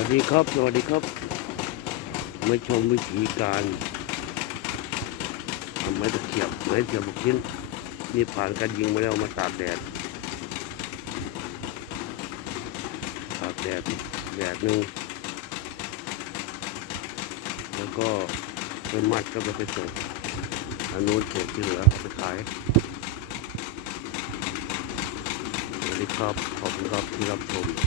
วัสดีครับ สวัสดีครับ มาชมวิธีการทำไม้ตะเขียบไม้เขียบบุกชิ้นนี่ผ่านการยิงมาแล้วมาตากแดดตากแดดแดดหนึ่งแล้วก็ไปมัดก็ไปส่งอันนู้นเศษที่เหลือไปขายสวัสดีครับ ขอบคุณครับที่รับชม